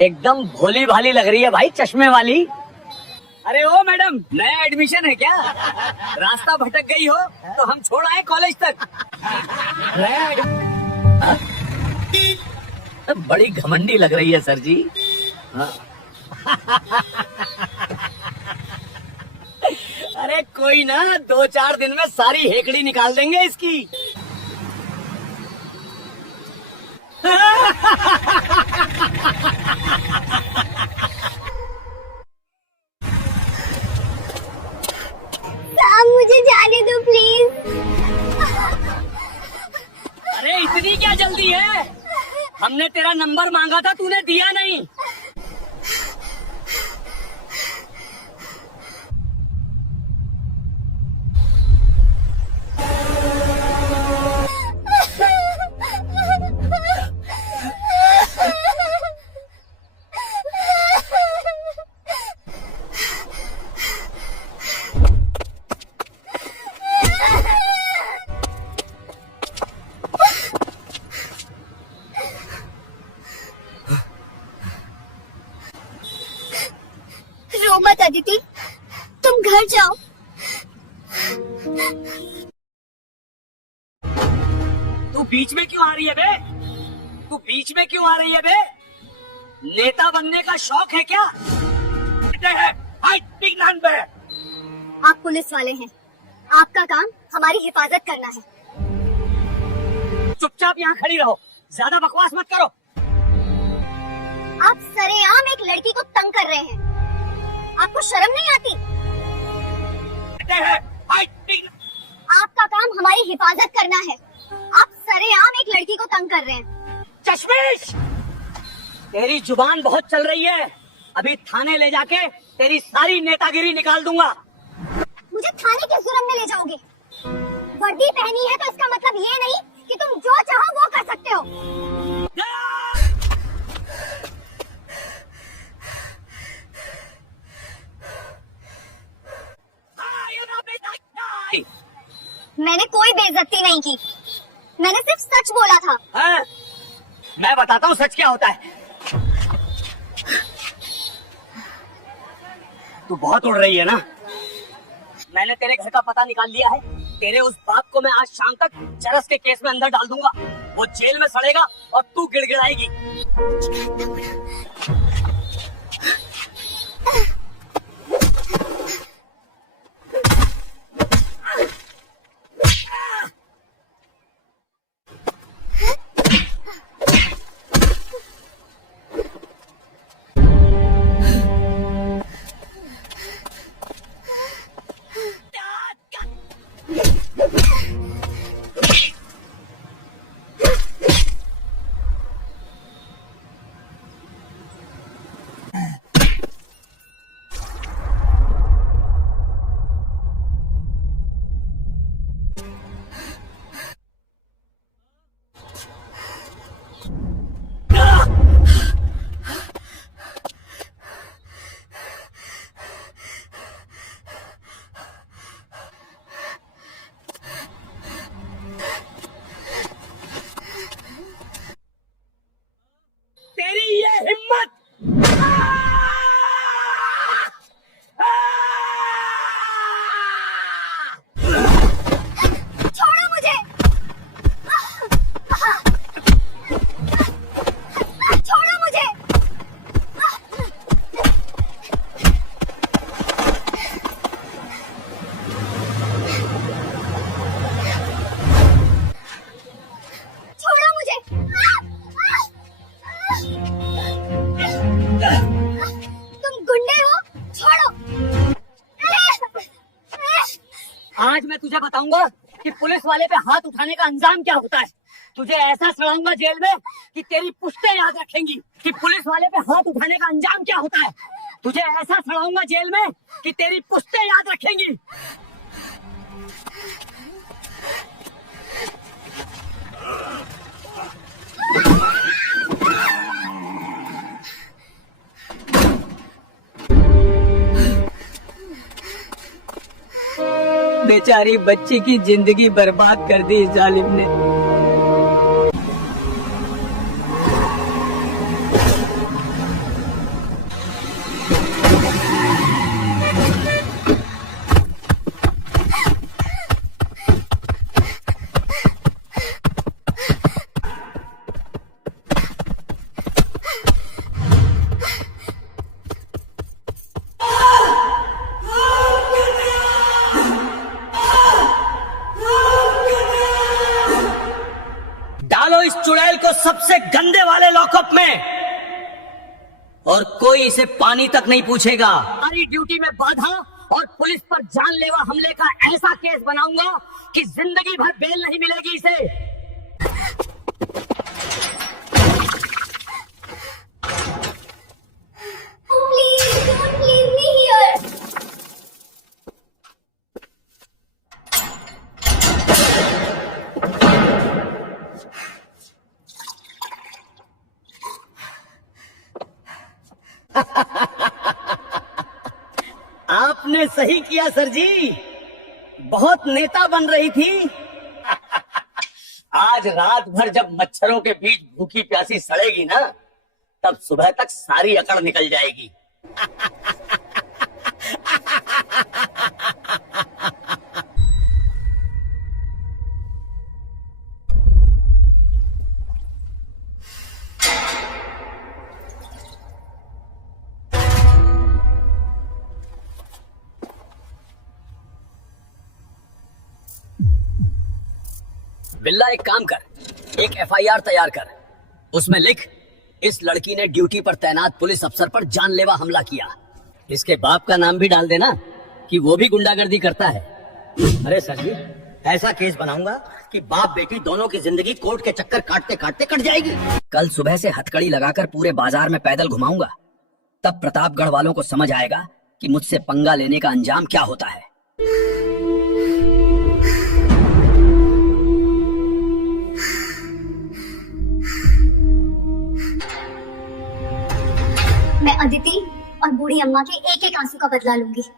एकदम भोली भाली लग रही है भाई, चश्मे वाली। अरे ओ मैडम, नया एडमिशन है क्या? रास्ता भटक गई हो तो हम छोड़ आए कॉलेज तक। बड़ी घमंडी लग रही है सर जी। हाँ। अरे कोई ना, 2-4 दिन में सारी हेकड़ी निकाल देंगे इसकी। मुझे जाने दो प्लीज। अरे इतनी क्या जल्दी है? हमने तेरा नंबर मांगा था, तूने दिया नहीं। रो मत अदिति, तुम घर जाओ। तू बीच में क्यों आ रही है बे? तू बीच में क्यों आ रही है बे? नेता बनने का शौक है क्या? आप पुलिस वाले हैं, आपका काम हमारी हिफाजत करना है। चुपचाप यहाँ खड़ी रहो, ज्यादा बकवास मत करो। आप सरेआम एक लड़की को तंग कर रहे हैं, आपको शर्म नहीं आती? आपका काम हमारी हिफाजत करना है, आप सरेआम एक लड़की को तंग कर रहे हैं। चश्मिश, तेरी जुबान बहुत चल रही है, अभी थाने ले जाके तेरी सारी नेतागिरी निकाल दूंगा। मुझे थाने किस जुर्म में ले जाओगे? वर्दी पहनी है तो इसका मतलब ये नहीं कि तुम जो चाहो वो कर सकते हो। मैंने कोई बेइज्जती नहीं की, मैंने सिर्फ सच बोला था। हाँ? मैं बताता हूँ सच क्या होता है। तू बहुत उड़ रही है ना? मैंने तेरे घर का पता निकाल लिया है। तेरे उस बाप को मैं आज शाम तक चरस के केस में अंदर डाल दूंगा। वो जेल में सड़ेगा और तू गिड़गिड़ाएगी। तेरी ये हिम्मत! छोड़ो मुझे! छोड़ो मुझे! छोड़ो मुझे! तुम गुंडे हो, छोड़ो! आज मैं तुझे बताऊंगा कि पुलिस वाले पे हाथ उठाने का अंजाम क्या होता है। तुझे ऐसा सड़ाऊंगा जेल में कि तेरी पुश्तें याद रखेंगी कि पुलिस वाले पे हाथ उठाने का अंजाम क्या होता है। तुझे ऐसा सड़ाऊंगा जेल में कि तेरी पुश्तें याद रखेंगी। बेचारी बच्ची की जिंदगी बर्बाद कर दी इस जालिम ने। और कोई इसे पानी तक नहीं पूछेगा। हमारी ड्यूटी में बाधा और पुलिस पर जानलेवा हमले का ऐसा केस बनाऊंगा कि जिंदगी भर बेल नहीं मिलेगी इसे। Please don't leave me here. आपने सही किया सर जी, बहुत नेता बन रही थी। आज रात भर जब मच्छरों के बीच भूखी प्यासी सड़ेगी ना, तब सुबह तक सारी अकड़ निकल जाएगी। बिल्ला एक काम कर, एक FIR तैयार कर, उसमें लिख इस लड़की ने ड्यूटी पर तैनात पुलिस अफसर पर जानलेवा हमला किया। इसके बाप का नाम भी डाल देना कि वो भी गुंडागर्दी करता है। अरे सर जी, ऐसा केस बनाऊंगा कि बाप बेटी दोनों की जिंदगी कोर्ट के चक्कर काटते काटते कट जाएगी। कल सुबह से हथकड़ी लगाकर पूरे बाजार में पैदल घुमाऊंगा, तब प्रतापगढ़ वालों को समझ आएगा कि मुझसे पंगा लेने का अंजाम क्या होता है। मैं अदिति और बूढ़ी अम्मा के एक एक आंसू का बदला लूंगी।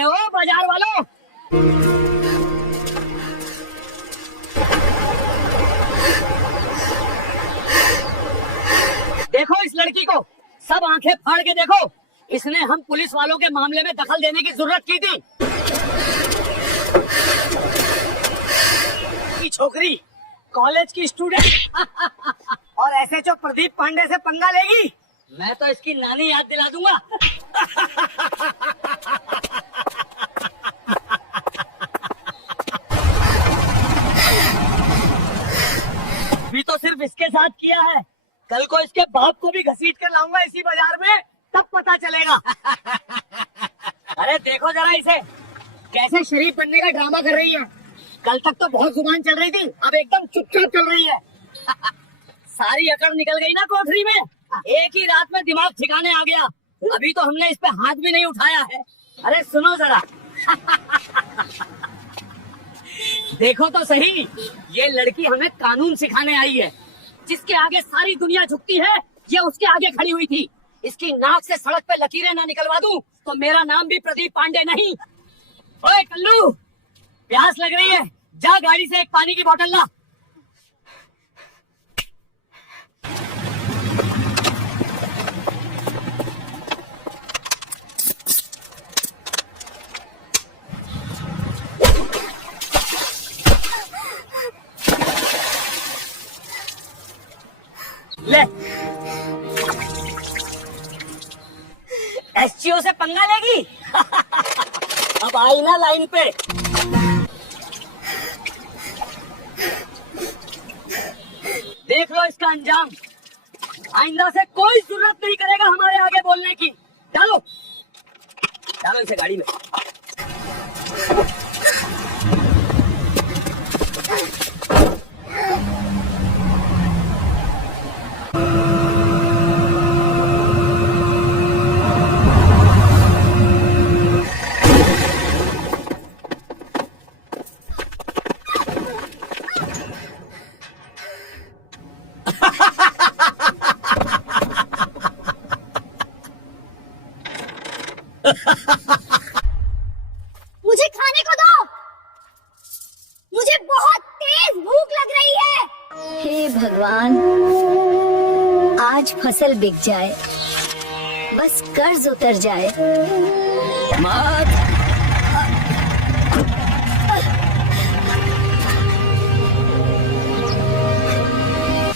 ओ बाजार वालों, देखो इस लड़की को, सब आंखें फाड़ के देखो। इसने हम पुलिस वालों के मामले में दखल देने की जरूरत की थी। की छोकरी कॉलेज की स्टूडेंट और SHO प्रदीप पांडे से पंगा लेगी। मैं तो इसकी नानी याद दिला दूंगा। अभी तो सिर्फ इसके साथ किया है, कल को इसके बाप को भी घसीट कर लाऊंगा इसी बाजार में, तब पता चलेगा। अरे देखो जरा इसे, कैसे शरीफ बनने का ड्रामा कर रही है। कल तक तो बहुत जुबान चल रही थी, अब एकदम चुपचाप चल रही है। सारी अकड़ निकल गई ना कोठरी में, एक ही रात में दिमाग ठिकाने आ गया। अभी तो हमने इस पे हाथ भी नहीं उठाया है। अरे सुनो जरा। देखो तो सही, ये लड़की हमें कानून सिखाने आई है। जिसके आगे सारी दुनिया झुकती है, ये उसके आगे खड़ी हुई थी। इसकी नाक से सड़क पे लकीरें ना निकलवा दूं तो मेरा नाम भी प्रदीप पांडे नहीं। ओए कल्लू, प्यास लग रही है, जा गाड़ी से एक पानी की बोतल ला। ले, SHO से पंगा लेगी। अब आई ना लाइन पे। देख लो इसका अंजाम। आइंदा से कोई जरूरत नहीं करेगा हमारे आगे बोलने की। डालो डालो इसे गाड़ी में। भगवान, आज फसल बिक जाए, बस कर्ज उतर जाए। मत।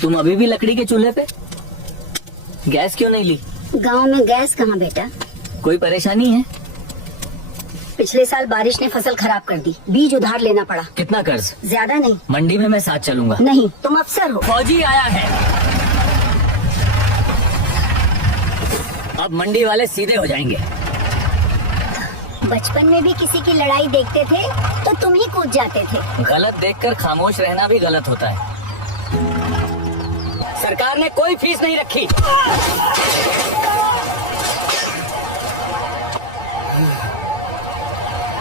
तुम अभी भी लकड़ी के चूल्हे पे? गैस क्यों नहीं ली? गांव में गैस कहाँ बेटा? कोई परेशानी है? पिछले साल बारिश ने फसल खराब कर दी, बीज उधार लेना पड़ा। कितना कर्ज? ज्यादा नहीं। मंडी में मैं साथ चलूंगा। नहीं, तुम अफसर हो। फौजी आया है, अब मंडी वाले सीधे हो जाएंगे। बचपन में भी किसी की लड़ाई देखते थे तो तुम ही कूद जाते थे। गलत देखकर खामोश रहना भी गलत होता है। सरकार ने कोई फीस नहीं रखी।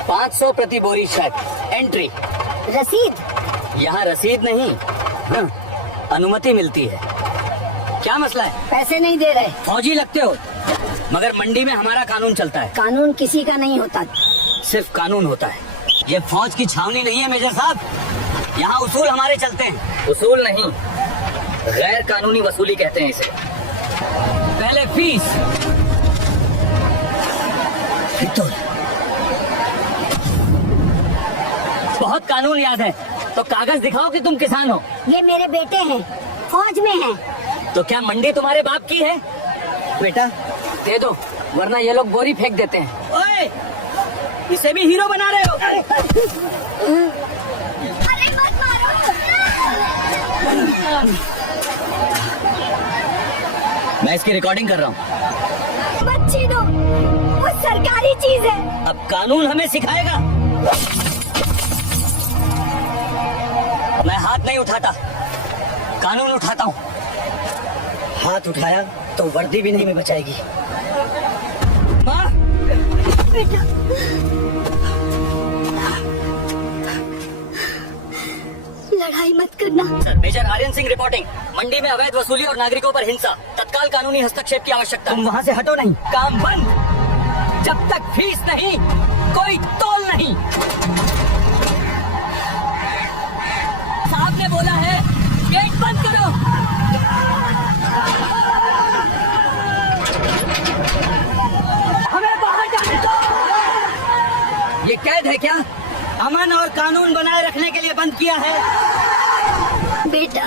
500 प्रति बोरी शर्ट। एंट्री। रसीद? यहाँ रसीद नहीं, अनुमति मिलती है। क्या मसला है? पैसे नहीं दे रहे। फौजी लगते हो, मगर मंडी में हमारा कानून चलता है। कानून किसी का नहीं होता, सिर्फ कानून होता है। ये फौज की छावनी नहीं है मेजर साहब, यहाँ उसूल हमारे चलते हैं। उसूल नहीं, गैर कानूनी वसूली कहते हैं इसे। पहले फीस, तो बहुत कानून याद है, तो कागज दिखाओ कि तुम किसान हो। ये मेरे बेटे हैं, फौज में हैं। तो क्या मंडी तुम्हारे बाप की है? बेटा दे दो, वरना ये लोग बोरी फेंक देते हैं। ओए, इसे भी हीरो बना रहे हो? अरे मत मारो। मैं इसकी रिकॉर्डिंग कर रहा हूँ। मत छीनो, वो सरकारी चीज है। अब कानून हमें सिखाएगा। मैं हाथ नहीं उठाता, कानून उठाता हूँ। हाथ उठाया तो वर्दी भी नहीं में बचाएगी। माँ, बेटा, लड़ाई मत करना। Sir, major Aryan Singh reporting. मंडी में अवैध वसूली और नागरिकों पर हिंसा, तत्काल कानूनी हस्तक्षेप की आवश्यकता। तुम वहाँ से हटो नहीं। काम बंद। जब तक फीस नहीं, कोई तोल नहीं। साहब ने बोला है, गेट बंद करो। हमें बाहर जाने दो। ये कैद है क्या? अमन और कानून बनाए रखने के लिए बंद किया है। बेटा,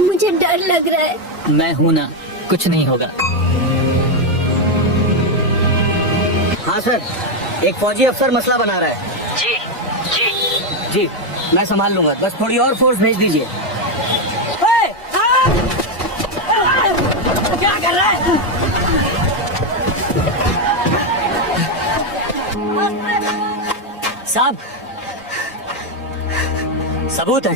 मुझे डर लग रहा है। मैं हूं ना, कुछ नहीं होगा। हाँ सर, एक फौजी अफसर मसला बना रहा है। जी जी जी, मैं संभाल लूंगा, बस थोड़ी और फोर्स भेज दीजिए। क्या कर रहा है? साहब, सबूत है।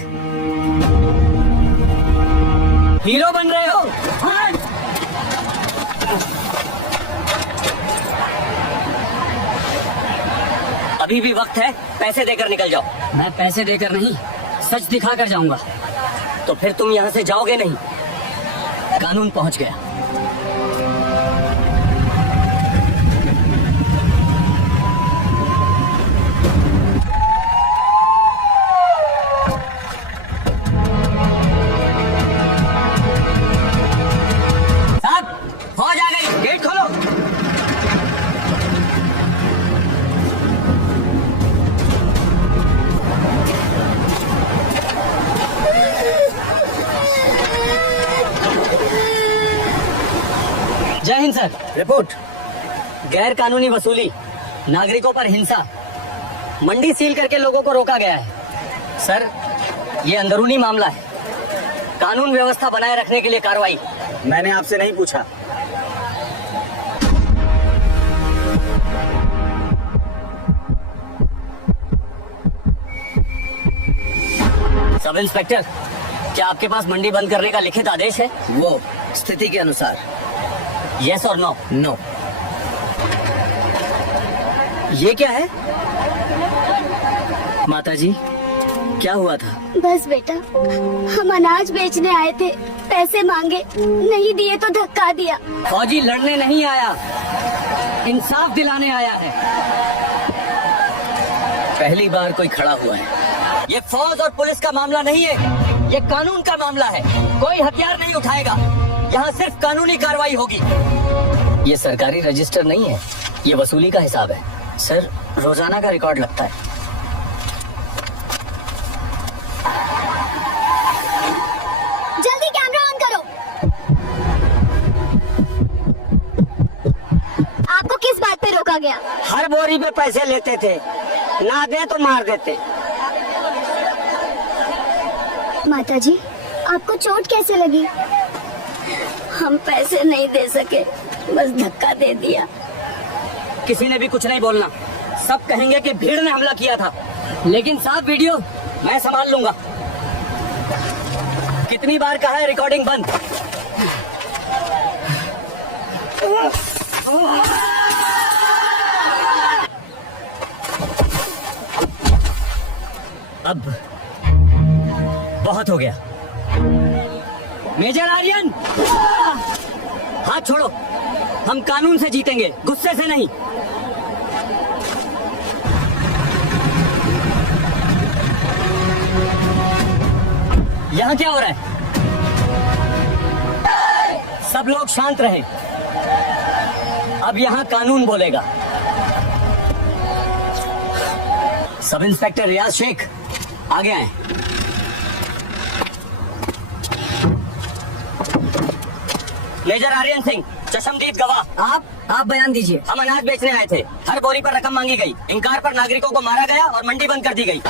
हीरो बन रहे हो? हाँ। अभी भी वक्त है, पैसे देकर निकल जाओ। मैं पैसे देकर नहीं, सच दिखा कर जाऊंगा। तो फिर तुम यहाँ से जाओगे नहीं। कानून पहुंच गया। साहब, फौज आ गई, गेट खोलो। जय हिंद सर। रिपोर्ट। गैर कानूनी वसूली, नागरिकों पर हिंसा, मंडी सील करके लोगों को रोका गया है। सर, ये अंदरूनी मामला है, कानून व्यवस्था बनाए रखने के लिए कार्रवाई। मैंने आपसे नहीं पूछा। सब इंस्पेक्टर, क्या आपके पास मंडी बंद करने का लिखित आदेश है? वो स्थिति के अनुसार। यस और नो? नो। ये क्या है? माताजी, क्या हुआ था? बस बेटा, हम अनाज बेचने आए थे, पैसे मांगे, नहीं दिए तो धक्का दिया। फौजी लड़ने नहीं आया, इंसाफ दिलाने आया है। पहली बार कोई खड़ा हुआ है। ये फौज और पुलिस का मामला नहीं है, ये कानून का मामला है, कोई हथियार नहीं उठाएगा। यहाँ सिर्फ कानूनी कार्रवाई होगी। ये सरकारी रजिस्टर नहीं है, ये वसूली का हिसाब है। सर, रोजाना का रिकॉर्ड लगता है। जल्दी कैमरा ऑन करो। आपको किस बात पे रोका गया? हर बोरी पे पैसे लेते थे, ना दे तो मार देते। माताजी, आपको चोट कैसे लगी? हम पैसे नहीं दे सके, बस धक्का दे दिया। किसी ने भी कुछ नहीं बोलना, सब कहेंगे कि भीड़ ने हमला किया था। लेकिन साहब, वीडियो मैं संभाल लूंगा। कितनी बार कहा है रिकॉर्डिंग बंद। अब बहुत हो गया। मेजर आर्यन, हाथ छोड़ो। हम कानून से जीतेंगे, गुस्से से नहीं। यहाँ क्या हो रहा है? सब लोग शांत रहें। अब यहाँ कानून बोलेगा। सब इंस्पेक्टर रियाज शेख आगे आए। मेजर आर्यन सिंह, चशमदीद गवाह। आप बयान दीजिए। हम अनाज बेचने आए थे, हर बोरी पर रकम मांगी गई, इनकार पर नागरिकों को मारा गया और मंडी बंद कर दी गई।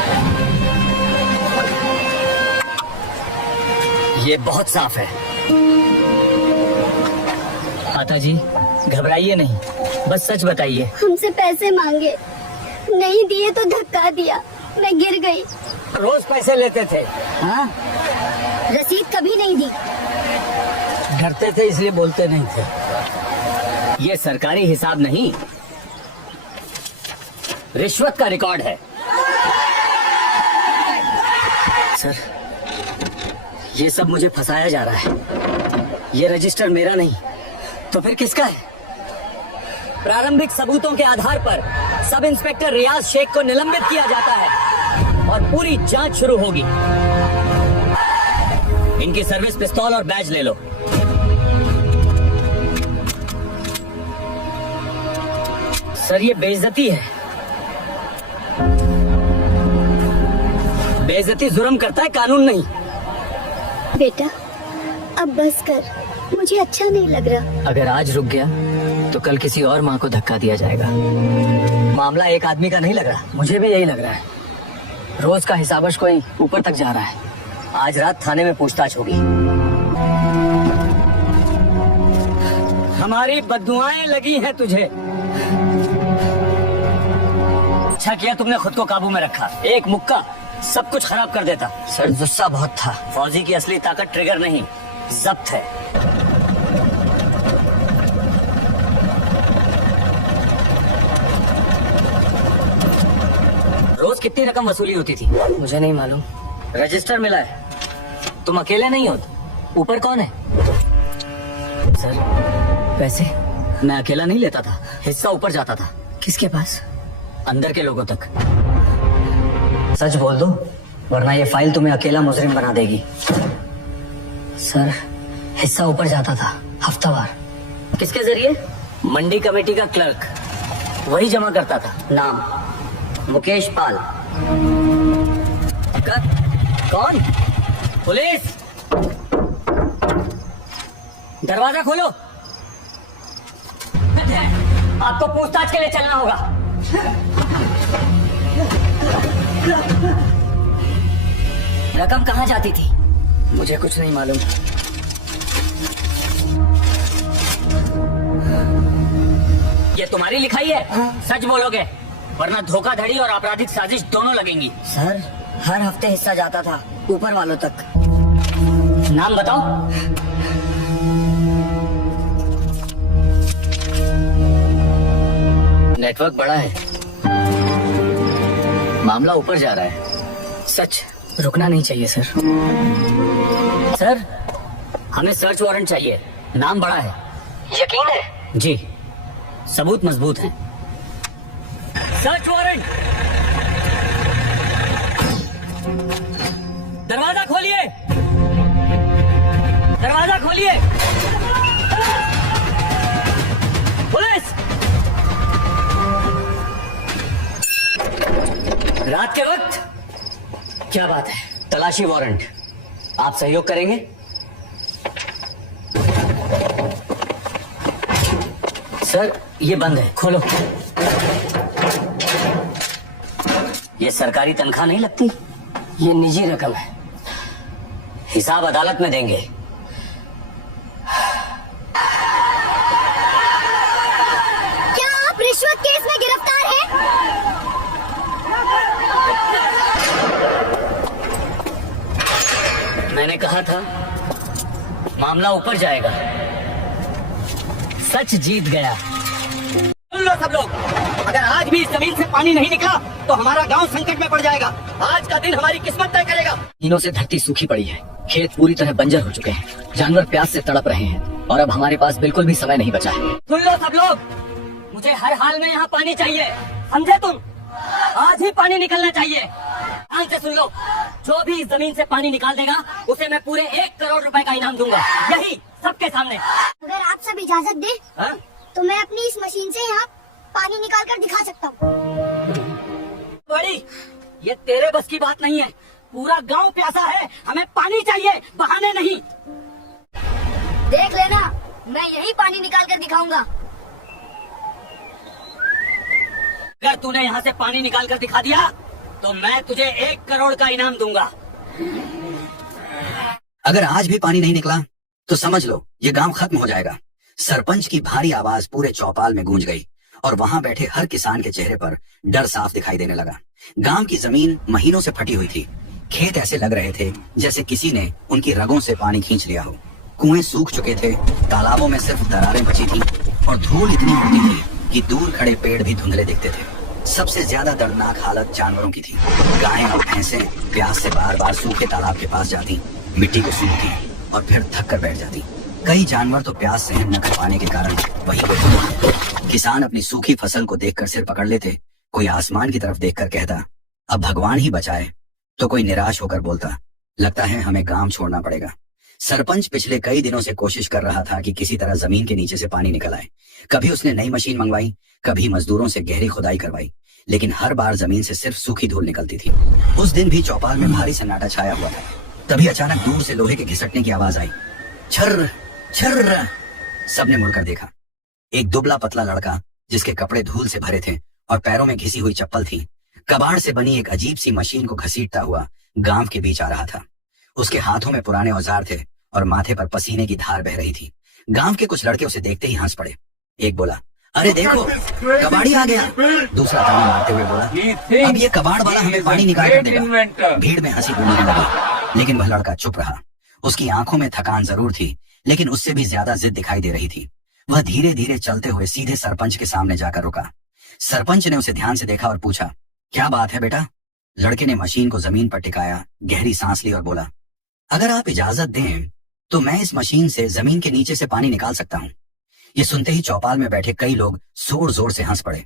ये बहुत साफ है। माता जी, घबराइए नहीं, बस सच बताइए। हमसे पैसे मांगे, नहीं दिए तो धक्का दिया, मैं गिर गई। रोज पैसे लेते थे। हाँ, रसीद कभी नहीं दी। डरते थे इसलिए बोलते नहीं थे। ये सरकारी हिसाब नहीं, रिश्वत का रिकॉर्ड है। सर, ये सब मुझे फंसाया जा रहा है। ये रजिस्टर मेरा नहीं तो फिर किसका है? प्रारंभिक सबूतों के आधार पर सब इंस्पेक्टर रियाज शेख को निलंबित किया जाता है और पूरी जांच शुरू होगी। इनकी सर्विस पिस्तौल और बैज ले लो। सर, ये बेइज्जती है। बेइज्जती जुर्म करता है, कानून नहीं। बेटा, अब बस कर, मुझे अच्छा नहीं लग रहा। अगर आज रुक गया तो कल किसी और माँ को धक्का दिया जाएगा। मामला एक आदमी का नहीं लग रहा, मुझे भी यही लग रहा है। रोज का हिसाबश कोई ऊपर तक जा रहा है। आज रात थाने में पूछताछ होगी। हमारी बद्दुआएं लगी हैं तुझे। अच्छा किया तुमने खुद को काबू में रखा, एक मुक्का सब कुछ खराब कर देता। सर, गुस्सा बहुत था। फौजी की असली ताकत ट्रिगर नहीं, जब्त है। रोज कितनी रकम वसूली होती थी? मुझे नहीं मालूम। रजिस्टर मिला है, तुम अकेले नहीं हो। ऊपर कौन है? सर, पैसे मैं अकेला नहीं लेता था, हिस्सा ऊपर जाता था। किसके पास? अंदर के लोगों तक। सच बोल दो, वरना ये फाइल तुम्हें अकेला मुजरिम बना देगी। सर, हिस्सा ऊपर जाता था हफ्तावार। किसके जरिए? मंडी कमेटी का क्लर्क, वही जमा करता था। नाम मुकेश पाल। कौन? पुलिस, दरवाजा खोलो। आपको पूछताछ के लिए चलना होगा। रकम कहाँ जाती थी? मुझे कुछ नहीं मालूम। ये तुम्हारी लिखाई है? सच बोलोगे, वरना धोखाधड़ी और आपराधिक साजिश दोनों लगेंगी। सर, हर हफ्ते हिस्सा जाता था ऊपर वालों तक। नाम बताओ। नेटवर्क बड़ा है, मामला ऊपर जा रहा है। सच, रुकना नहीं चाहिए सर। सर, हमें सर्च वारंट चाहिए, नाम बड़ा है। यकीन है? जी, सबूत मजबूत हैं। सर्च वारंट, दरवाजा खोलिए। खोलिए। पुलिस! रात के वक्त क्या बात है? तलाशी वारंट, आप सहयोग करेंगे? सर ये बंद है, खोलो। ये सरकारी तनख्वाह नहीं लगती, ये निजी रकम है, हिसाब अदालत में देंगे। क्या आप रिश्वत केस में गिरफ्तार हैं? मैंने कहा था मामला ऊपर जाएगा, सच जीत गया। सुन लो सब लोग, अगर आज भी इस जमीन से पानी नहीं निकला तो हमारा गांव संकट में पड़ जाएगा। आज का दिन हमारी किस्मत तय करेगा। दिनों से धरती सूखी पड़ी है, खेत पूरी तरह बंजर हो चुके हैं, जानवर प्यास से तड़प रहे हैं और अब हमारे पास बिल्कुल भी समय नहीं बचा है। सुन लो सब लोग, मुझे हर हाल में यहाँ पानी चाहिए, समझे तुम? आज ही पानी निकलना चाहिए। ध्यान से सुन लो, जो भी इस जमीन से पानी निकाल देगा उसे मैं पूरे 1 करोड़ रुपए का इनाम दूंगा, यही सबके सामने। अगर आप सब इजाजत दें हाँ? तो मैं अपनी इस मशीन से यहाँ पानी निकाल कर दिखा सकता हूँ। बड़ी, ये तेरे बस की बात नहीं है। पूरा गांव प्यासा है, हमें पानी चाहिए, बहाने नहीं। देख लेना, मैं यही पानी निकाल कर दिखाऊंगा। अगर तूने यहाँ से पानी निकाल कर दिखा दिया तो मैं तुझे 1 करोड़ का इनाम दूंगा। अगर आज भी पानी नहीं निकला तो समझ लो ये गांव खत्म हो जाएगा। सरपंच की भारी आवाज पूरे चौपाल में गूंज गई और वहां बैठे हर किसान के चेहरे पर डर साफ दिखाई देने लगा। गांव की जमीन महीनों से फटी हुई थी, खेत ऐसे लग रहे थे जैसे किसी ने उनकी रगों से पानी खींच लिया हो। कुएं सूख चुके थे, तालाबों में सिर्फ दरारें बची थी और धूल इतनी उड़ती थी कि दूर खड़े पेड़ भी धुंधले दिखते थे। सबसे ज्यादा दर्दनाक हालत जानवरों की थी। गायें और भैंसें प्यास से बार बार सूखे तालाब के पास जाती, मिट्टी को सूंघती और फिर थक कर बैठ जाती। कई जानवर तो प्यास सहन न कर पाने के कारण वहीं बैठे थे। किसान अपनी सूखी फसल को देखकर सिर पकड़ लेते, कोई आसमान की तरफ देखकर कहता अब भगवान ही बचाए, तो कोई निराश होकर बोलता लगता है हमें गांव छोड़ना पड़ेगा। सरपंच पिछले कई दिनों से कोशिश कर रहा था कि किसी तरह जमीन के नीचे से पानी निकल आए। कभी उसने नई मशीन मंगवाई, कभी मजदूरों से गहरी खुदाई करवाई, लेकिन हर बार जमीन से सिर्फ सूखी धूल निकलती थी। उस दिन भी चौपाल में भारी सन्नाटा छाया हुआ था। तभी अचानक दूर से लोहे के घिसटने की आवाज आई। छर्र छर्र। सबने मुड़कर देखा। एक दुबला पतला लड़का जिसके कपड़े धूल से भरे थे और पैरों में घिसी हुई चप्पल थी, कबाड़ से बनी एक अजीब सी मशीन को घसीटता हुआ गांव के बीच आ रहा था। उसके हाथों में पुराने औजार थे और माथे पर पसीने की धार बह रही थी। गांव के कुछ लड़के उसे देखते ही हंस पड़े। एक बोला अरे देखो कबाड़ी आ गया। दूसरा ताली मारते हुए बोला अब ये कबाड़ वाला हमें पानी निकाल कर देगा। भीड़ में हंसी गूंजने लगी, लेकिन वह लड़का चुप रहा। उसकी आंखों में थकान जरूर थी, लेकिन उससे भी ज्यादा जिद दिखाई दे रही थी। वह धीरे धीरे चलते हुए सीधे सरपंच के सामने जाकर रुका। सरपंच ने उसे ध्यान से देखा और पूछा क्या बात है बेटा? लड़के ने मशीन को जमीन पर टिकाया, गहरी सांस ली और बोला अगर आप इजाजत दें तो मैं इस मशीन से जमीन के नीचे से पानी निकाल सकता हूँ। ये सुनते ही चौपाल में बैठे कई लोग जोर जोर से हंस पड़े।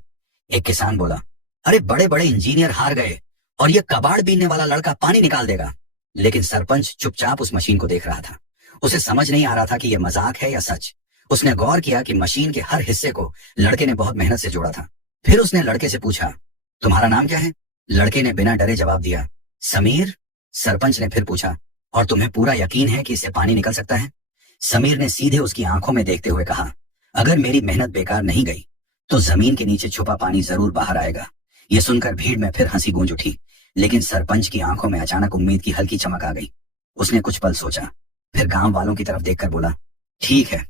एक किसान बोला अरे बड़े बड़े इंजीनियर हार गए और ये कबाड़ बीनने वाला लड़का पानी निकाल देगा। लेकिन सरपंच चुपचाप उस मशीन को देख रहा था। उसे समझ नहीं आ रहा था कि यह मजाक है या सच। उसने गौर किया कि मशीन के हर हिस्से को लड़के ने बहुत मेहनत से जोड़ा था। फिर उसने लड़के से पूछा तुम्हारा नाम क्या है? लड़के ने बिना डरे जवाब दिया समीर। सरपंच ने फिर पूछा और तुम्हें पूरा यकीन है कि इससे पानी निकल सकता है? समीर ने सीधे उसकी आंखों में देखते हुए कहा अगर मेरी मेहनत बेकार नहीं गई तो जमीन के नीचे छुपा पानी जरूर बाहर आएगा। ये सुनकर भीड़ में फिर हंसी गूंज उठी, लेकिन सरपंच की आंखों में अचानक उम्मीद की हल्की चमक आ गई। उसने कुछ पल सोचा, फिर गांव वालों की तरफ देखकर बोला ठीक है,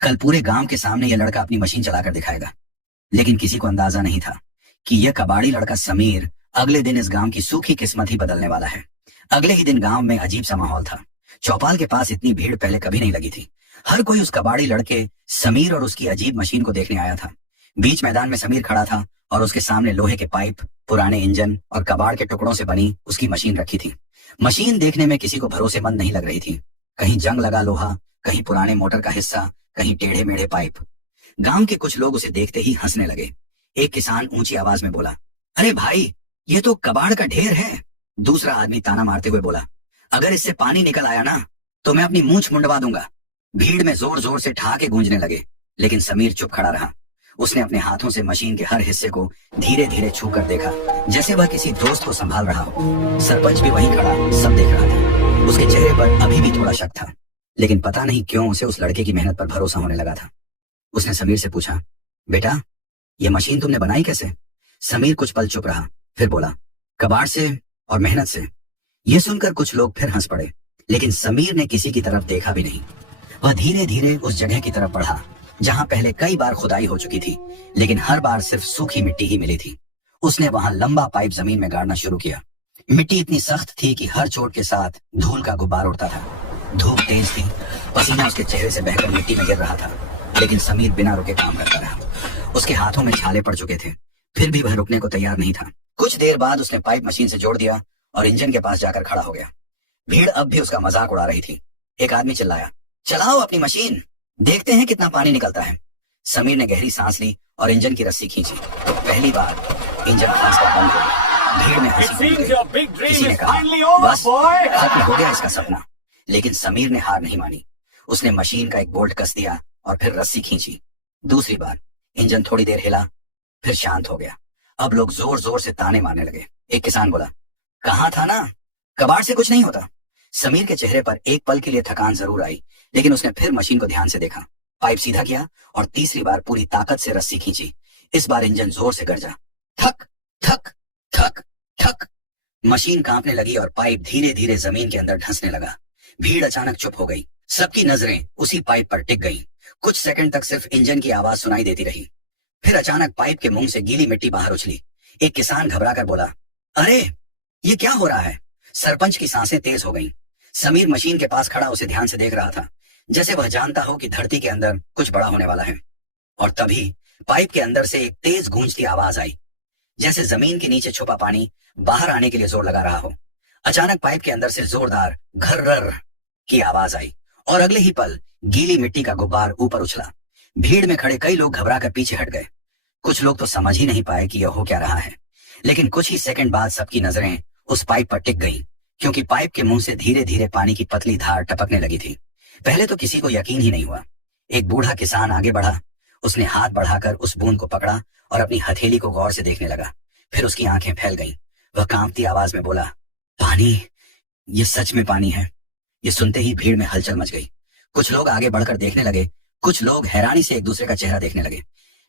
कल पूरे गांव के सामने यह लड़का अपनी मशीन चलाकर दिखाएगा। लेकिन किसी को अंदाजा नहीं था कि यह कबाड़ी लड़का समीर अगले दिन इस गांव की सूखी किस्मत ही बदलने वाला है। अगले ही दिन गांव में अजीब सा माहौल था। चौपाल के पास इतनी भीड़ पहले कभी नहीं लगी थी। हर कोई उस कबाड़ी लड़के समीर और उसकी अजीब मशीन को देखने आया था। बीच मैदान में समीर खड़ा था और उसके सामने लोहे के पाइप, पुराने इंजन और कबाड़ के टुकड़ों से बनी उसकी मशीन रखी थी। मशीन देखने में किसी को भरोसेमंद नहीं लग रही थी। कहीं जंग लगा लोहा, कहीं पुराने मोटर का हिस्सा, कहीं टेढ़े मेढ़े पाइप। गांव के कुछ लोग उसे देखते ही हंसने लगे। एक किसान ऊंची आवाज में बोला अरे भाई, ये तो कबाड़ का ढेर है। दूसरा आदमी ताना मारते हुए बोला अगर इससे पानी निकल आया ना तो मैं अपनी मूंछ मुंडवा दूंगा। भीड़ में जोर जोर से ठहाके गूंजने लगे, लेकिन समीर चुप खड़ा रहा। उसने अपने हाथों से मशीन के हर हिस्से को धीरे धीरे छू कर देखा, जैसे वह किसी दोस्त को संभाल रहा हो। सरपंच भी वहीं खड़ा सब देख रहा था। उसके चेहरे पर अभी भी थोड़ा शक था, लेकिन पता नहीं क्यों उसे उस लड़के की मेहनत पर भरोसा होने लगा था। उसने समीर से पूछा, बेटा ये मशीन तुमने बनाई कैसे? समीर कुछ पल चुप रहा, फिर बोला, कबाड़ से और मेहनत से। यह सुनकर कुछ लोग फिर हंस पड़े, लेकिन समीर ने किसी की तरफ देखा भी नहीं। वह धीरे धीरे उस जगह की तरफ बढ़ा जहां पहले कई बार खुदाई हो चुकी थी, लेकिन हर बार सिर्फ सूखी मिट्टी ही मिली थी। उसने वहां लंबा पाइप जमीन में गाड़ना शुरू किया। मिट्टी इतनी सख्त थी कि हर चोट के साथ धूल का गुब्बार उड़ता था। धूप तेज थी, पसीना उसके चेहरे से बहकर मिट्टी में गिर रहा था, लेकिन समीर बिना रुके काम करता रहा। उसके हाथों में छाले पड़ चुके थे, फिर भी वह रुकने को तैयार नहीं था। कुछ देर बाद उसने पाइप मशीन से जोड़ दिया और इंजन के पास जाकर खड़ा हो गया। भीड़ अब भी उसका मजाक उड़ा रही थी। एक आदमी चिल्लाया, चलाओ अपनी मशीन, देखते हैं कितना पानी निकलता है। समीर ने गहरी सांस ली और इंजन की रस्सी खींची तो पहली बार इंजन खासकर बंद हो गया। भीड़ में हंसी फूट गई। किसी ने कहा, बस खत्म हो गया इसका सपना। लेकिन समीर ने हार नहीं मानी। उसने मशीन का एक बोल्ट कस दिया और फिर रस्सी खींची। दूसरी बार इंजन थोड़ी देर हिला, फिर शांत हो गया। अब लोग जोर जोर से ताने मारने लगे। एक किसान बोला, कहा था ना कबाड़ से कुछ नहीं होता। समीर के चेहरे पर एक पल के लिए थकान जरूर आई, लेकिन उसने फिर मशीन को ध्यान से देखा, पाइप सीधा किया और तीसरी बार पूरी ताकत से रस्सी खींची। इस बार इंजन जोर से गरजा, थक थक थक थक। मशीन कांपने लगी और पाइप धीरे धीरे जमीन के अंदर धंसने लगा। भीड़ अचानक चुप हो गई। सबकी नजरें उसी पाइप पर टिक गईं। कुछ सेकंड तक सिर्फ इंजन की आवाज सुनाई देती रही। फिर अचानक पाइप के मुंह से गीली मिट्टी बाहर उछली। एक किसान घबराकर बोला, अरे ये क्या हो रहा है? सरपंच की सांसें तेज हो गईं। समीर मशीन के पास खड़ा उसे ध्यान से देख रहा था, जैसे वह जानता हो कि धरती के अंदर कुछ बड़ा होने वाला है। और तभी पाइप के अंदर से एक तेज गूंजती आवाज आई, जैसे जमीन के नीचे छुपा पानी बाहर आने के लिए जोर लगा रहा हो। अचानक पाइप के अंदर से जोरदार घर्रर की आवाज आई और अगले ही पल गीली मिट्टी का गुब्बार ऊपर उछला। भीड़ में खड़े कई लोग घबराकर पीछे हट गए। कुछ लोग तो समझ ही नहीं पाए कि यह हो क्या रहा है, लेकिन कुछ ही सेकंड बाद सबकी नजरें उस पाइप पर टिक गईं, क्योंकि पाइप के मुंह से धीरे धीरे पानी की पतली धार टपकने लगी थी। पहले तो किसी को यकीन ही नहीं हुआ। एक बूढ़ा किसान आगे बढ़ा। उसने हाथ बढ़ाकर उस बूंद को पकड़ा और अपनी हथेली को गौर से देखने लगा। फिर उसकी आंखें फैल गईं। वह कांपती आवाज में बोला, पानी, ये सच में पानी है। ये सुनते ही भीड़ में हलचल मच गई। कुछ लोग आगे बढ़कर देखने लगे, कुछ लोग हैरानी से एक दूसरे का चेहरा देखने लगे।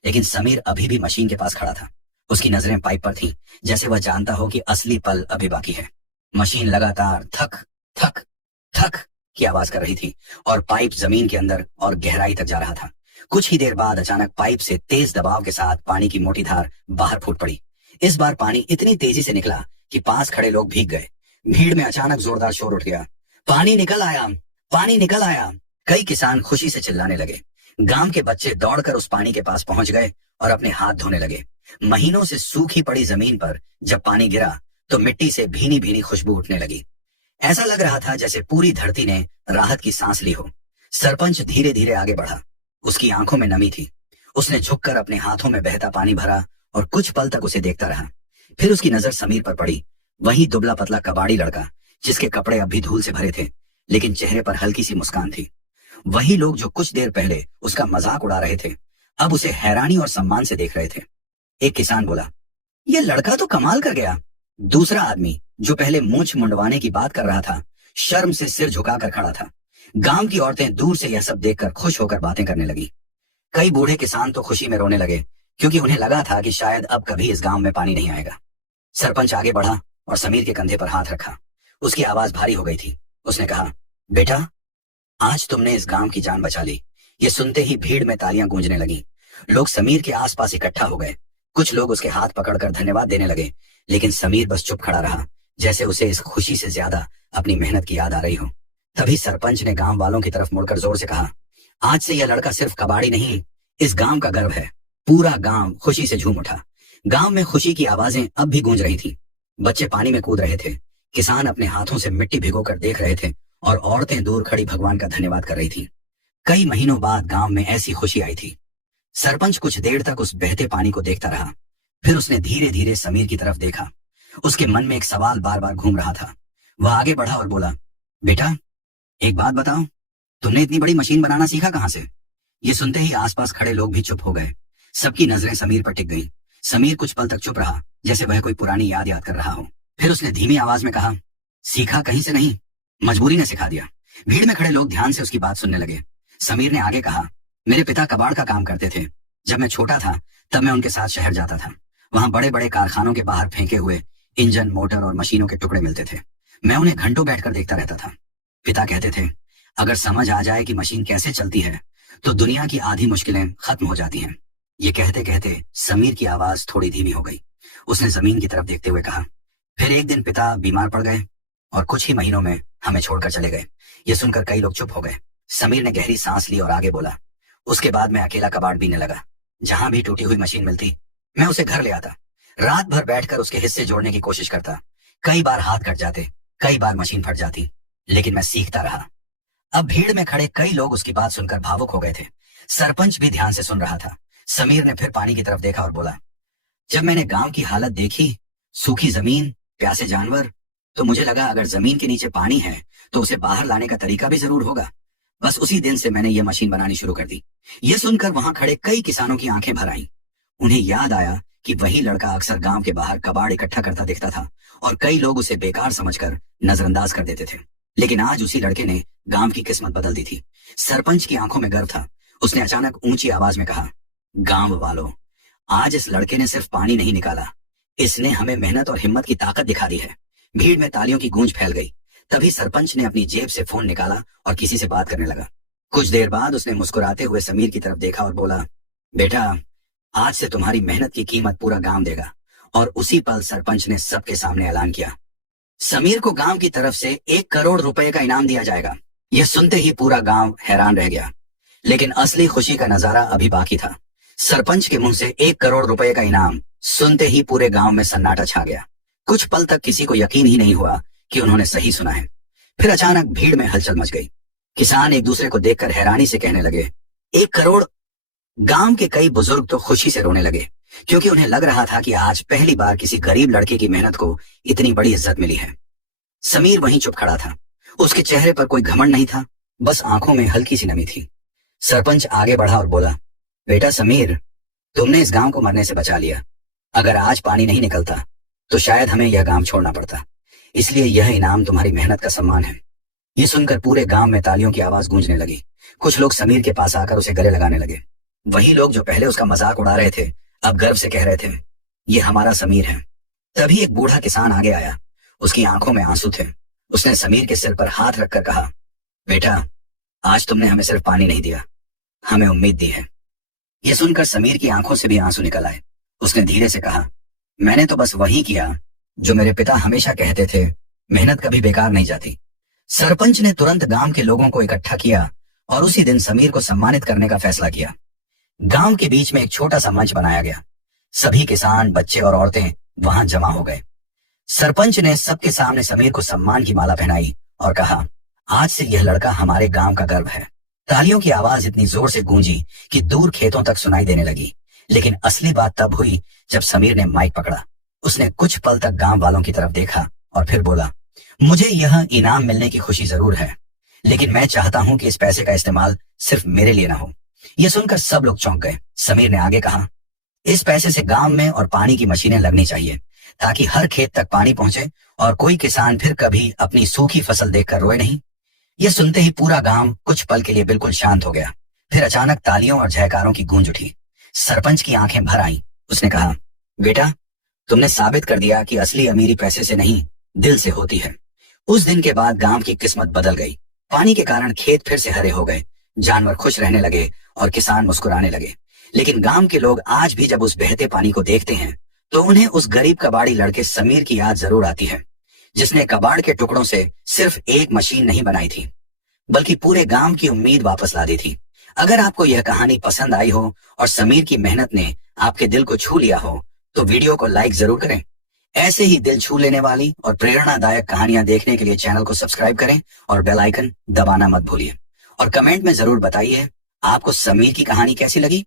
लेकिन समीर अभी भी मशीन के पास खड़ा था। उसकी नजरें पाइप पर थीं, जैसे वह जानता हो कि असली पल अभी बाकी है। मशीन लगातार थक थक थक की आवाज कर रही थी और पाइप जमीन के अंदर और गहराई तक जा रहा था। कुछ ही देर बाद अचानक पाइप से तेज दबाव के साथ पानी की मोटी धार बाहर फूट पड़ी। इस बार पानी इतनी तेजी से निकला कि पास खड़े लोग भीग गए। भीड़ में अचानक जोरदार शोर उठ गया, पानी निकल आया, पानी निकल आया। कई किसान खुशी से चिल्लाने लगे। गांव के बच्चे दौड़कर उस पानी के पास पहुंच गए और अपने हाथ धोने लगे। महीनों से सूखी पड़ी जमीन पर जब पानी गिरा तो मिट्टी से भीनी भीनी खुशबू उठने लगी। ऐसा लग रहा था जैसे पूरी धरती ने राहत की सांस ली हो। सरपंच धीरे धीरे आगे बढ़ा। उसकी आंखों में नमी थी। उसने झुककर अपने हाथों में बहता पानी भरा और कुछ पल तक उसे देखता रहा। फिर उसकी नजर समीर पर पड़ी, वही दुबला पतला कबाड़ी लड़का जिसके कपड़े अब भी धूल से भरे थे, लेकिन चेहरे पर हल्की सी मुस्कान थी। वही लोग जो कुछ देर पहले उसका मजाक उड़ा रहे थे, अब उसे हैरानी और सम्मान से देख रहे थे। एक किसान बोला, यह लड़का तो कमाल कर गया। दूसरा आदमी जो पहले मूंछ मुंडवाने की बात कर रहा था, शर्म से सिर झुकाकर खड़ा था। गांव की औरतें दूर से यह सब देखकर खुश होकर बातें करने लगी। कई बूढ़े किसान तो खुशी में रोने लगे, क्योंकि उन्हें लगा था कि शायद अब कभी इस गांव में पानी नहीं आएगा। सरपंच आगे बढ़ा और समीर के कंधे पर हाथ रखा। उसकी आवाज भारी हो गई थी। उसने कहा, बेटा आज तुमने इस गांव की जान बचा ली। ये सुनते ही भीड़ में तालियां गूंजने लगी। लोग समीर के आसपास इकट्ठा हो गए। कुछ लोग उसके हाथ पकड़कर धन्यवाद देने लगे, लेकिन समीर बस चुप खड़ा रहा, जैसे उसे इस खुशी से ज्यादा अपनी मेहनत की याद आ रही हो। तभी सरपंच ने गांव वालों की तरफ मुड़कर जोर से कहा, आज से यह लड़का सिर्फ कबाड़ी नहीं, इस गांव का गर्व है। पूरा गांव खुशी से झूम उठा। गांव में खुशी की आवाजें अब भी गूंज रही थी। बच्चे पानी में कूद रहे थे, किसान अपने हाथों से मिट्टी भिगोकर देख रहे थे और औरतें दूर खड़ी भगवान का धन्यवाद कर रही थी। कई महीनों बाद गांव में ऐसी खुशी आई थी। सरपंच कुछ देर तक उस बहते पानी को देखता रहा। फिर उसने धीरे धीरे समीर की तरफ देखा। उसके मन में एक सवाल बार बार घूम रहा था। वह आगे बढ़ा और बोला, बेटा एक बात बताओ, तुमने इतनी बड़ी मशीन बनाना सीखा कहाँ से? ये सुनते ही आसपास खड़े लोग भी चुप हो गए। सबकी नजरें समीर पर टिक गईं। समीर कुछ पल तक चुप रहा, जैसे वह कोई पुरानी याद याद कर रहा हो। फिर उसने धीमी आवाज में कहा, सीखा कहीं से नहीं, मजबूरी ने सिखा दिया। भीड़ में खड़े लोग ध्यान से उसकी बात सुनने लगे। समीर ने आगे कहा, मेरे पिता कबाड़ का काम करते थे। जब मैं छोटा था तब मैं उनके साथ शहर जाता था। वहां बड़े बड़े कारखानों के बाहर फेंके हुए इंजन, मोटर और मशीनों के टुकड़े मिलते थे। मैं उन्हें घंटों बैठकर देखता रहता था। पिता कहते थे, अगर समझ आ जाए कि मशीन कैसे चलती है तो दुनिया की आधी मुश्किलें खत्म हो जाती हैं। ये कहते कहते समीर की आवाज थोड़ी धीमी हो गई। उसने जमीन की तरफ देखते हुए कहा, फिर एक दिन पिता बीमार पड़ गए और कुछ ही महीनों में हमें छोड़कर चले गए। ये सुनकर कई लोग चुप हो गए। समीर ने गहरी सांस ली और आगे बोला, उसके बाद मैं अकेला कबाड़ बीनने लगा। जहां भी टूटी हुई मशीन मिलती मैं उसे घर ले आता। रात भर बैठकर उसके हिस्से जोड़ने की कोशिश करता। कई बार हाथ कट जाते, कई बार मशीन फट जाती, लेकिन मैं सीखता रहा। अब भीड़ में खड़े कई लोग उसकी बात सुनकर भावुक हो गए थे। सरपंच भी ध्यान से सुन रहा था। समीर ने फिर पानी की तरफ देखा और बोला, जब मैंने गांव की हालत देखी, सूखी जमीन, प्यासे जानवर, तो मुझे लगा अगर जमीन के नीचे पानी है तो उसे बाहर लाने का तरीका भी जरूर होगा। बस उसी दिन से मैंने ये मशीन बनानी शुरू कर दी। ये सुनकर वहां खड़े कई किसानों की आंखें भर आईं। उन्हें याद आया कि वही लड़का अक्सर गांव के बाहर कबाड़ इकट्ठा करता दिखता था और कई लोग उसे बेकार समझकर नजरअंदाज कर देते थे। लेकिन आज उसी लड़के ने गांव की किस्मत बदल दी थी। सरपंच की आंखों में गर्व था। उसने अचानक ऊंची आवाज में कहा, गांव वालों, आज इस लड़के ने सिर्फ पानी नहीं निकाला, इसने हमें मेहनत और हिम्मत की ताकत दिखा दी है। भीड़ में तालियों की गूंज फैल गई। तभी सरपंच ने अपनी जेब से फोन निकाला और किसी से बात करने लगा। कुछ देर बाद उसने मुस्कुराते हुए समीर की तरफ देखा और बोला, बेटा, आज से तुम्हारी मेहनत की कीमत पूरा गांव देगा। और उसी पल सरपंच ने सबके सामने ऐलान किया, समीर को गांव की तरफ से 1 करोड़ रुपए का इनाम दिया जाएगा। यह सुनते ही पूरा गांव हैरान रह गया। लेकिन असली खुशी का नजारा अभी बाकी था। सरपंच के मुंह से 1 करोड़ रुपए का इनाम सुनते ही पूरे गांव में सन्नाटा छा गया। कुछ पल तक किसी को यकीन ही नहीं हुआ कि उन्होंने सही सुना है। फिर अचानक भीड़ में हलचल मच गई। किसान एक दूसरे को देखकर हैरानी से कहने लगे, 1 करोड़। गांव के कई बुजुर्ग तो खुशी से रोने लगे, क्योंकि उन्हें लग रहा था कि आज पहली बार किसी गरीब लड़के की मेहनत को इतनी बड़ी इज्जत मिली है। समीर वहीं चुप खड़ा था। उसके चेहरे पर कोई घमंड नहीं था, बस आंखों में हल्की सी नमी थी। सरपंच आगे बढ़ा और बोला, बेटा समीर, तुमने इस गांव को मरने से बचा लिया। अगर आज पानी नहीं निकलता तो शायद हमें यह गांव छोड़ना पड़ता। इसलिए यह इनाम तुम्हारी मेहनत का सम्मान है। ये सुनकर पूरे गांव में तालियों की आवाज गूंजने लगी। कुछ लोग समीर के पास आकर उसे गले लगाने लगे। वही लोग जो पहले उसका मजाक उड़ा रहे थे अब गर्व से कह रहे थे, ये हमारा समीर है। तभी एक बूढ़ा किसान आगे आया। उसकी आंखों में आंसू थे। उसने समीर के सिर पर हाथ रखकर कहा, बेटा, आज तुमने हमें सिर्फ पानी नहीं दिया, हमें उम्मीद दी है। यह सुनकर समीर की आंखों से भी आंसू निकल आए। उसने धीरे से कहा, मैंने तो बस वही किया जो मेरे पिता हमेशा कहते थे, मेहनत कभी बेकार नहीं जाती। सरपंच ने तुरंत गांव के लोगों को इकट्ठा किया और उसी दिन समीर को सम्मानित करने का फैसला किया। गांव के बीच में एक छोटा सा मंच बनाया गया। सभी किसान, बच्चे और औरतें वहां जमा हो गए। सरपंच ने सबके सामने समीर को सम्मान की माला पहनाई और कहा, आज से यह लड़का हमारे गांव का गर्व है। तालियों की आवाज इतनी जोर से गूंजी कि दूर खेतों तक सुनाई देने लगी। लेकिन असली बात तब हुई जब समीर ने माइक पकड़ा। उसने कुछ पल तक गांव वालों की तरफ देखा और फिर बोला, मुझे यह इनाम मिलने की खुशी जरूर है, लेकिन मैं चाहता हूं कि इस पैसे का इस्तेमाल सिर्फ मेरे लिए ना हो। यह सुनकर सब लोग चौंक गए। समीर ने आगे कहा, इस पैसे से गांव में और पानी की मशीनें लगनी चाहिए ताकि हर खेत तक पानी पहुंचे और कोई किसान फिर कभी अपनी सूखी फसल देखकर रोए नहीं। यह सुनते ही पूरा गांव कुछ पल के लिए बिल्कुल शांत हो गया। फिर अचानक तालियों और जयकारों की गूंज उठी। सरपंच की आंखें भर आईं। उसने कहा, बेटा, तुमने साबित कर दिया कि असली अमीरी पैसे से नहीं, दिल से होती है। उस दिन के बाद गांव की किस्मत बदल गई। पानी के कारण खेत फिर से हरे हो गए, जानवर खुश रहने लगे और किसान मुस्कुराने लगे। लेकिन गांव के लोग आज भी जब उस बहते पानी को देखते हैं तो उन्हें उस गरीब कबाड़ी लड़के समीर की याद जरूर आती है, जिसने कबाड़ के टुकड़ों से सिर्फ एक मशीन नहीं बनाई थी, बल्कि पूरे गांव की उम्मीद वापस ला दी थी। अगर आपको यह कहानी पसंद आई हो और समीर की मेहनत ने आपके दिल को छू लिया हो तो वीडियो को लाइक जरूर करें। ऐसे ही दिल छू लेने वाली और प्रेरणादायक कहानियां देखने के लिए चैनल को सब्सक्राइब करें और बेल आइकन दबाना मत भूलिए। और कमेंट में जरूर बताइए आपको समीर की कहानी कैसी लगी।